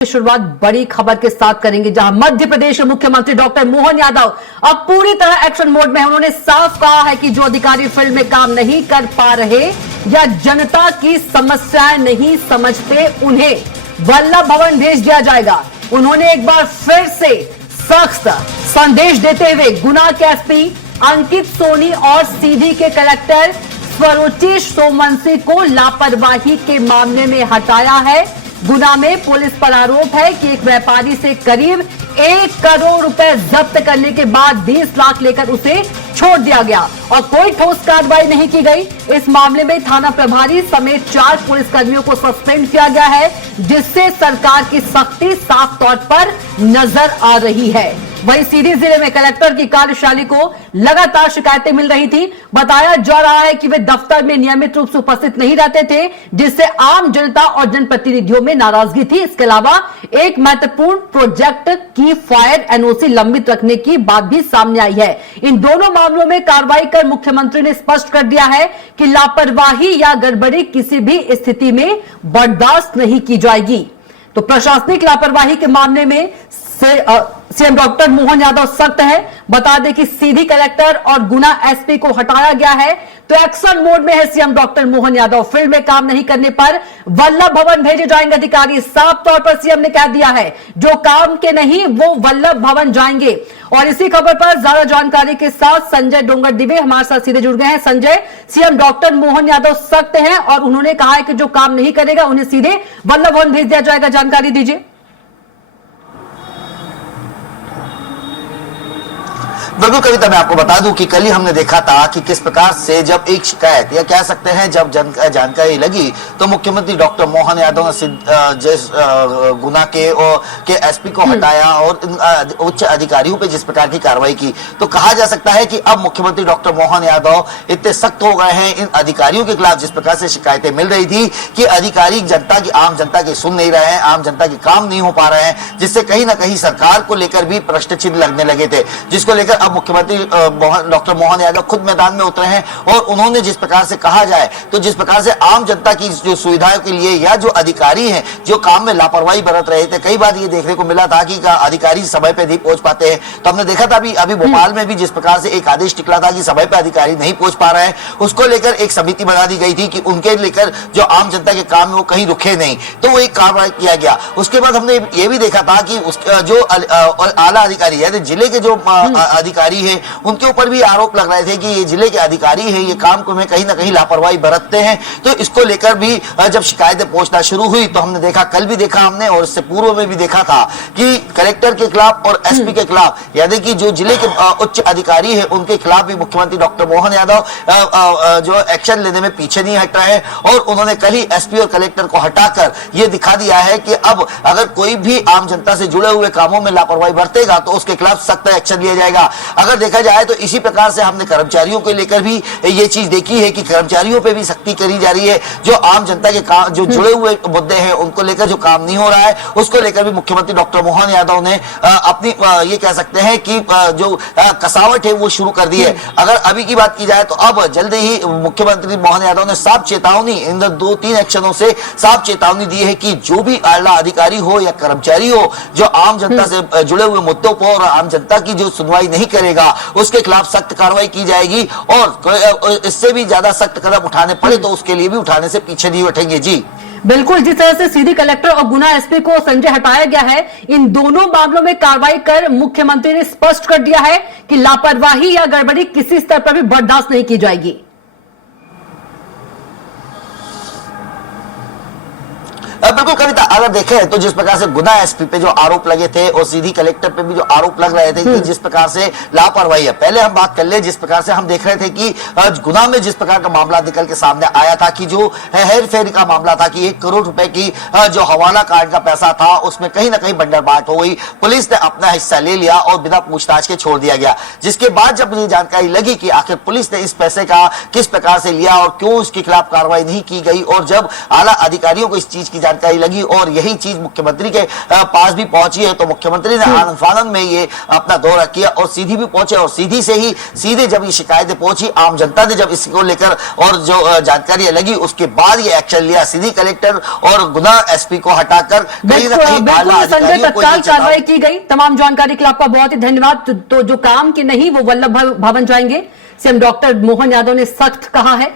शुरुआत बड़ी खबर के साथ करेंगे, जहां मध्य प्रदेश के मुख्यमंत्री डॉक्टर मोहन यादव अब पूरी तरह एक्शन मोड में हैं। उन्होंने साफ कहा है कि जो अधिकारी फील्ड में काम नहीं कर पा रहे या जनता की समस्याएं नहीं समझते, उन्हें वल्लभ भवन भेज दिया जाएगा। उन्होंने एक बार फिर से सख्त संदेश देते हुए गुना के एसपी अंकित सोनी और सीधी के कलेक्टर स्वरोचिष सोमवंशी को लापरवाही के मामले में हटाया है। गुना में पुलिस पर आरोप है कि एक व्यापारी से करीब 1 करोड़ रुपए जब्त करने के बाद 20 लाख लेकर उसे छोड़ दिया गया और कोई ठोस कार्रवाई नहीं की गई। इस मामले में थाना प्रभारी समेत 4 पुलिसकर्मियों को सस्पेंड किया गया है, जिससे सरकार की सख्ती साफ तौर पर नजर आ रही है। वहीं सीधी जिले में कलेक्टर की कार्यशैली को लगातार शिकायतें मिल रही थी। बताया जा रहा है कि वे दफ्तर में नियमित रूप से उपस्थित नहीं रहते थे, जिससे आम जनता और जनप्रतिनिधियों में नाराजगी थी। इसके अलावा एक महत्वपूर्ण प्रोजेक्ट की फायर एनओसी लंबित रखने की बात भी सामने आई है। इन दोनों मामलों में कार्रवाई कर मुख्यमंत्री ने स्पष्ट कर दिया है कि लापरवाही या गड़बड़ी किसी भी स्थिति में बर्दाश्त नहीं की जाएगी। तो प्रशासनिक लापरवाही के मामले में सीएम डॉक्टर मोहन यादव सख्त है। बता दें कि सीधी कलेक्टर और गुना एसपी को हटाया गया है, तो एक्शन मोड में है CM doctor Mohan Yadav. Field में काम नहीं करने पर वल्लभ भवन भेजे जाएंगे अधिकारी। साफ तौर पर सीएम ने कह दिया है, जो काम के नहीं वो वल्लभ भवन जाएंगे। और इसी खबर पर ज्यादा जानकारी के साथ संजय डोंगर दिवे हमारे साथ सीधे जुड़ गए हैं। संजय, सीएम डॉक्टर मोहन यादव सख्त हैं और उन्होंने कहा है कि जो काम नहीं करेगा उन्हें सीधे वल्लभ भवन भेज दिया जाएगा। जानकारी दीजिए। बिल्कुल कविता, मैं आपको बता दूं कि कल ही हमने देखा था कि किस प्रकार से जब एक शिकायत या कह सकते हैं जब जानकारी लगी तो मुख्यमंत्री डॉक्टर मोहन यादव ने गुना के एसपी को हटाया और उच्च अधिकारियों पे जिस प्रकार की कार्रवाई की, तो कहा जा सकता है कि अब मुख्यमंत्री डॉक्टर मोहन यादव इतने सख्त हो गए हैं इन अधिकारियों के खिलाफ। जिस प्रकार से शिकायतें मिल रही थी कि अधिकारी आम जनता की सुन नहीं रहे हैं, आम जनता के काम नहीं हो पा रहे हैं, जिससे कहीं ना कहीं सरकार को लेकर भी प्रश्न चिन्ह लगने लगे थे, जिसको लेकर मुख्यमंत्री डॉक्टर मोहन यादव खुद मैदान में उतरे हैं। और उन्होंने जिस प्रकार से कहा जाए तो जिस प्रकार से आम जनता की जो सुविधाओं के लिए या जो अधिकारी हैं जो काम में लापरवाही बरत रहे थे, कई बार ये देखने को मिला था कि अधिकारी समय पे नहीं पहुंच पाते हैं। तो हमने देखा था अभी भोपाल में भी जिस प्रकार से एक आदेश निकला था कि समय पे अधिकारी नहीं पहुंच पा रहे हैं, उसको लेकर एक समिति बना दी गई थी कि उनके लेकर जो आम जनता के काम है वो कहीं रुके नहीं, तो वो एक कार्रवाई किया गया। उसके बाद हमने ये भी देखा था कि जो आला अधिकारी यानी जिले के जो अधिकारी है उनके ऊपर भी आरोप लग रहे थे कि ये जिले के अधिकारी हैं, ये काम को में कहीं ना कहीं लापरवाही बरतते हैं। तो इसको लेकर भी जब शिकायतें पहुंचना शुरू हुई तो हमने देखा, कल भी देखा हमने और इससे पूर्व में भी देखा था कि कलेक्टर के खिलाफ और एसपी के खिलाफ यानी कि जो जिले के उच्च अधिकारी है उनके खिलाफ भी मुख्यमंत्री डॉक्टर मोहन यादव जो एक्शन लेने में पीछे नहीं हट रहे हैं। और उन्होंने कल ही एसपी और कलेक्टर को हटाकर यह दिखा दिया है कि अब अगर कोई भी आम जनता से जुड़े हुए कामों में लापरवाही बरतेगा तो उसके खिलाफ सख्त एक्शन लिया जाएगा। अगर देखा जाए तो इसी प्रकार से हमने कर्मचारियों को लेकर भी ये चीज देखी है कि कर्मचारियों पे भी सख्ती करी जा रही है। जो आम जनता के काम जो जुड़े हुए मुद्दे हैं उनको लेकर जो काम नहीं हो रहा है उसको लेकर भी मुख्यमंत्री डॉक्टर मोहन यादव ने अपनी ये कह सकते हैं कि जो कसावट है वो शुरू कर दी है। अगर अभी की बात की जाए तो अब जल्द ही मुख्यमंत्री मोहन यादव ने साफ चेतावनी इन 2-3 एक्शनों से साफ चेतावनी दी है कि जो भी आला अधिकारी हो या कर्मचारी हो जो आम जनता से जुड़े हुए मुद्दों पर और आम जनता की जो सुनवाई नहीं करेगा उसके खिलाफ सख्त कार्रवाई की जाएगी और इससे भी ज्यादा सख्त कदम उठाने पड़े तो उसके लिए भी उठाने से पीछे नहीं हटेंगे। जी बिल्कुल, जिस तरह से सीधी कलेक्टर और गुना एसपी को संजय हटाया गया है, इन दोनों मामलों में कार्रवाई कर मुख्यमंत्री ने स्पष्ट कर दिया है कि लापरवाही या गड़बड़ी किसी स्तर पर भी बर्दाश्त नहीं की जाएगी। बिल्कुल कविता, अगर देखें तो जिस प्रकार से गुना एसपी पे जो आरोप लगे थे और सीधी कलेक्टर पे भी जो आरोप लग रहे थे कि जिस प्रकार से लापरवाही है, पहले हम बात कर ले जिस प्रकार से हम देख रहे थे कि गुना में जिस प्रकार का मामला निकल के सामने आया था कि जो हेर फेरी का मामला था कि 1 करोड़ रुपए की जो हवाला कार्ड का पैसा था उसमें कहीं ना कहीं बंडरबाट हो गई, पुलिस ने अपना हिस्सा ले लिया और बिना पूछताछ के छोड़ दिया गया। जिसके बाद जब ये जानकारी लगी कि आखिर पुलिस ने इस पैसे का किस प्रकार से लिया और क्यों उसके खिलाफ कार्रवाई नहीं की गई और जब आला अधिकारियों को इस चीज की जानकारी जानकारी लगी और यही चीज मुख्यमंत्री के पास भी पहुंची है, तो मुख्यमंत्री ने आनंद फानंद में ये अपना दौरा किया और सीधी भी पहुंचे और सीधे जब ये शिकायतें पहुंची, आम जनता ने जब इसको लेकर और जो जानकारियां लगी उसके बाद ये एक्शन लिया। सीधी कलेक्टर और गुना एसपी को हटाकर कहीं ना कहीं आला संजय, अधिकारियों को तत्काल कार्रवाई की गई। तमाम जानकारी के लिए आपका बहुत ही धन्यवाद। तो जो काम की नहीं वो वल्लभ भवन जाएंगे, सीएम डॉक्टर मोहन यादव ने सख्त कहा है।